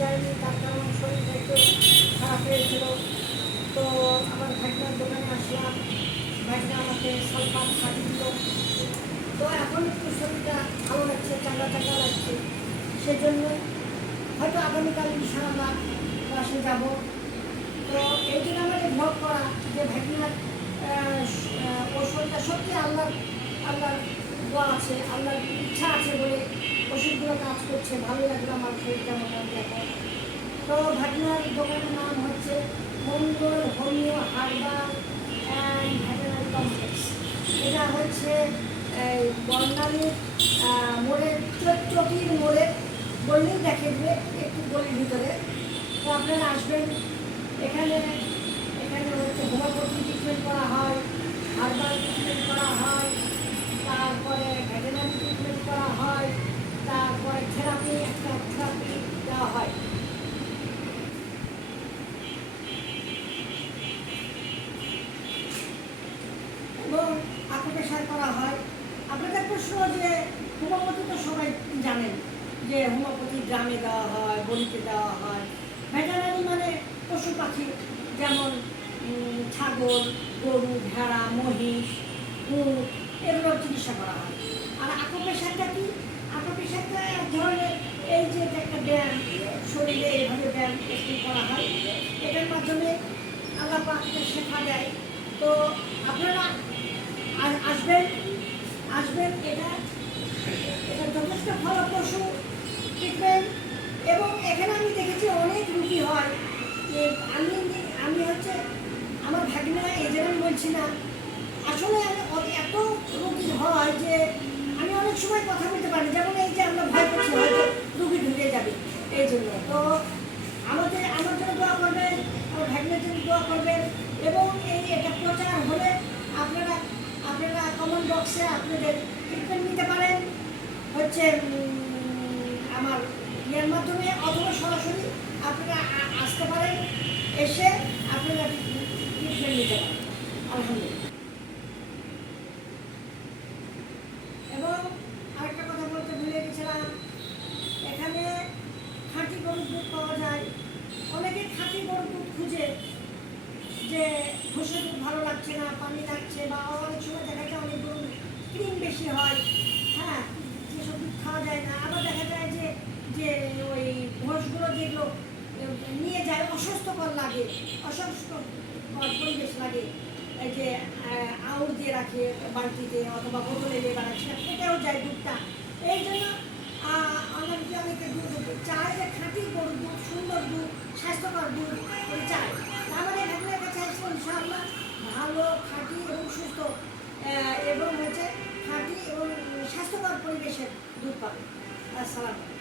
যায়নি, তার কারণ শরীরটা একটু খারাপ হয়েছিল। তো আমার ভাইটার দোকানে আসলাম, ভাইটা আমাকে সালফার খাটি দিল। তো এখন একটু শরীরটা ভালো লাগছে চাঙ্গা চাঙ্গা লাগছে। সেজন্য হয়তো আগামীকাল ইনশাআল্লাহ ক্লাসে যাব। তো এই জন্য আমাদের ভোগ করা যে ভাইটিনার ওর শরীরটা সত্যি আল্লাহ আল্লাহর দোয়া আছে, আল্লাহর ইচ্ছা আছে বলে ওষুধগুলো কাজ করছে। ভালো লাগল আমার শরীরটা মোটামুটি। তো ভাটিনার দোকানের নাম হচ্ছে Mangal homeo herbal and veterinary complex এটা হচ্ছে বর্ণালীর মোড়ের চটির মোড়ে বললেই দেখে দেবে একটু গলির ভিতরে তো আপনারা আসবেন এখানে এখানে হচ্ছে হোমিওপ্যাথি ট্রিটমেন্ট করা হয় হার্বাল ট্রিটমেন্ট করা হয় তারপরে ভেটেনারি ট্রিটমেন্ট করা হয়, তারপরে থেরাপি দেওয়া হয় এবং আকুপেশার করা হয়। আপনাদের প্রশ্ন যে, হোমিওপ্যাথি তো সবাই জানেন যে, হোমিওপ্যাথি গ্রামে দেওয়া হয় বলিতে দেওয়া হয়। ভেটেনারি মানে পশু পাখি যেমন ছাগল, গরু, ভেড়া, মহিষ, উট, এগুলোর চিকিৎসা করা হয়। আর আকুপেশারটা কি? আকুপেশারটা এক ধরনের এই যে একটা ব্যায়াম, শরীরে এইভাবে ব্যায়াম করা হয়, এটার মাধ্যমে আল্লাহ পাককে শেখা দেয়। তো আপনারা আসবেন, এটা এটা যথেষ্ট ফলপ্রসূ ট্রিটমেন্ট এবং এখানে আমি দেখেছি অনেক রুগী হয় যে আমি আমি হচ্ছে আমার ভাগিনা এই জন্য বলছি না, আসলে আমি এত রুগী হয় যে আমি অনেক সময় কথা বলতে পারি যেমন এই যে আমরা ভয় করছি, হয়তো রুগী ঢুকে যাবে, এই জন্য। তো আমাদের, আমার জন্য দোয়া করবেন, আমার ভাগ্নের জন্য দোয়া করবেন এবং এই এটা প্রচার হলে আপনারা বক্সে আপনাদের ট্রিটমেন্ট নিতে পারেন। হচ্ছে আমার ইয়ের মাধ্যমে অথবা সরাসরি আপনারা আসতে পারেন, এসে আপনারা ট্রিটমেন্ট নিতে পারেন। আলহামদুলিল্লাহ। খুঁজে যে দুধ ভালো লাগছে না, পানি লাগছে বা অনেক সময় দেখা যায় অনেক গরুর ক্রিম হয় হ্যাঁ যেসব দুধ খাওয়া যায় না, আবার দেখা যায় যে যে ওই ঘষগুলো যেগুলো নিয়ে যায় অসুস্থকর লাগে অসুস্থকর পরিবেশ লাগে যে আউর দিয়ে রাখে বালতিতে অথবা বোতলে দিয়ে বানাচ্ছে সেটাও যায় দুধটা। এই জন্য অনেকে অনেকে দুধ চায় দূর পাবে আসসালাম